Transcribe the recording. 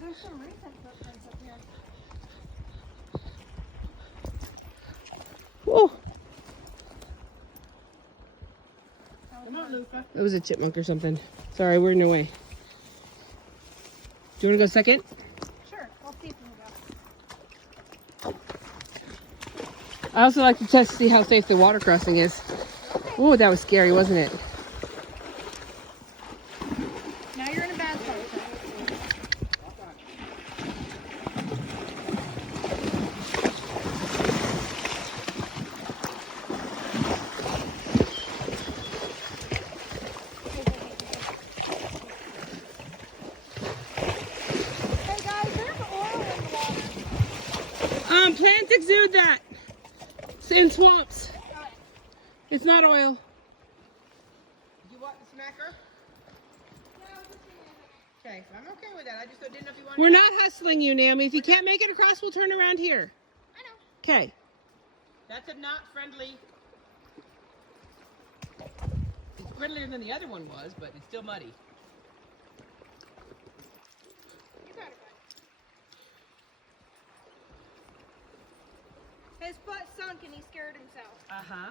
there's some recent footprints up here. Whoa. Come on, Lufa. It was a chipmunk or something. Sorry, we're in your way. Do you want to go second? Sure, we'll see if we can go. I also like to test to see how safe the water crossing is. Oh, that was scary, wasn't it? Now you're in a bad spot. Hey guys, there's oil in the water. Plants exude that. It's in swamps. It's not oil. Did you want the smacker? Okay, I'm okay with that. I just didn't know if you wanted. We're not hustling you, Naomi. If you can't make it across, we'll turn around here. I know. Okay. That's a not friendly. It's friendlier than the other one was, but it's still muddy. You got it, bud. His foot sunk and he scared himself. Uh-huh.